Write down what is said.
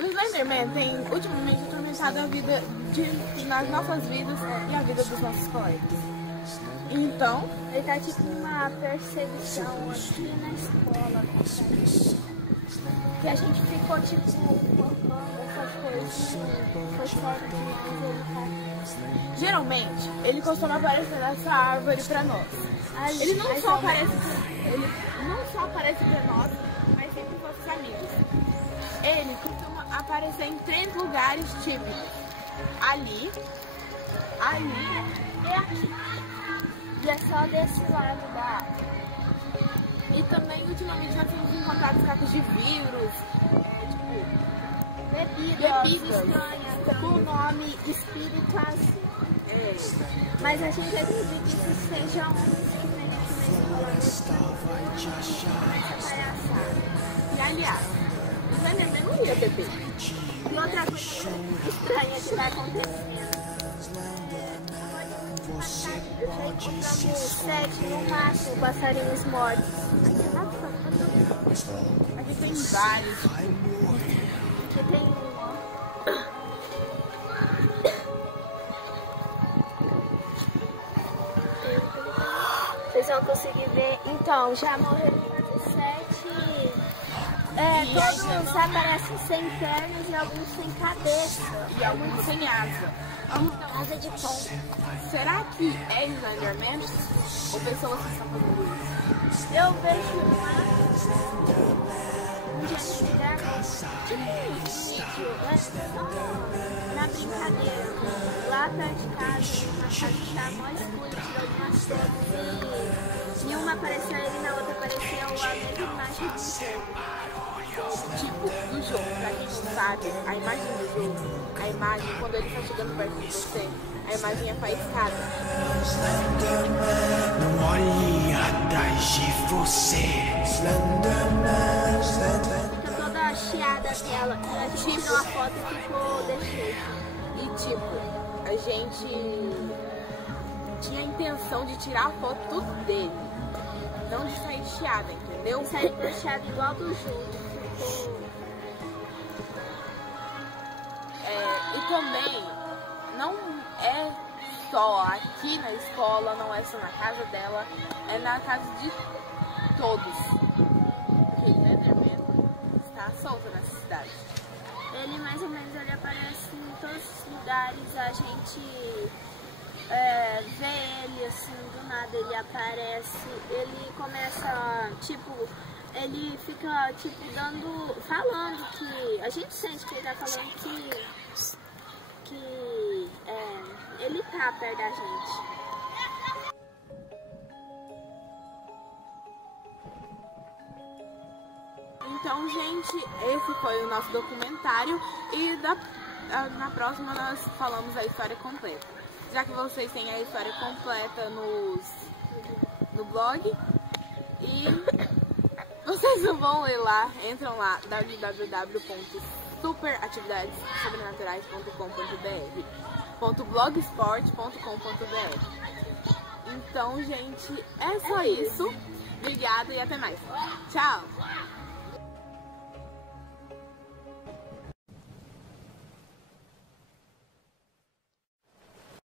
O Slenderman tem ultimamente atormentado a vida nas nossas vidas e a vida dos nossos colegas. Então, ele tá tipo uma perseguição aqui na escola, que a gente ficou tipo colocando essas coisas, foi sério que ele tá. Geralmente, ele costuma aparecer nessa árvore pra nós. Ele não só aparece pra nós, mas sempre pros nossos amigos. Ele costuma aparecer em 3 lugares típicos. Ali e aqui. E é só desse lado da árvore. E também, ultimamente, nós temos encontrado cacos de vírus, bebidas estranhas, com o nome espírito azul. Mas a gente acredita que isso seja um instrumento nessa palhaçada. E aliás, o Slenderman não ia beber. E outra coisa estranha que está acontecendo. Encontramos 7 no máximo passarinhos mortos. Aqui tem vários. Aqui tem um. Vocês vão conseguir ver. Então, já morreram quase 7. Todos aparecem sem pernas e alguns sem cabeça. E alguns sem asa. Asa de pão. Será que é Slenderman? Ou pessoas que estão fazendo isso? Eu vejo um dia na brincadeira, lá perto de casa, uma casa que tá mó escura, tirou umas fotos e uma apareceu ele, na outra apareceu a mesma imagem do jogo. Tipo, do jogo, pra quem não sabe, a imagem do jogo, a imagem, quando ele tá chegando perto de você, a imagem é faiscada. Não olhe atrás de você. Fica toda chiada dela, a gente tirou a foto e ficou defeito. E tipo, a gente tinha a intenção de tirar a foto dele, não de sair chiada, entendeu? Saiu chiada igual do jogo. E também não é só aqui na escola, não é só na casa dela, é na casa de todos. Porque o Slenderman está solto nessa cidade. Ele mais ou menos ele aparece em todos os lugares, a gente vê ele assim, do nada ele aparece, ele começa, tipo, ele fica, tipo, falando que, a gente sente que ele tá falando que ele tá perto da gente. Então, gente, esse foi o nosso documentário e na próxima nós falamos a história completa. Já que vocês têm a história completa no blog e vocês não vão ler lá, entram lá www.superatividades.blogsport.com.br. Então, gente, é só isso. Obrigada e até mais. Tchau!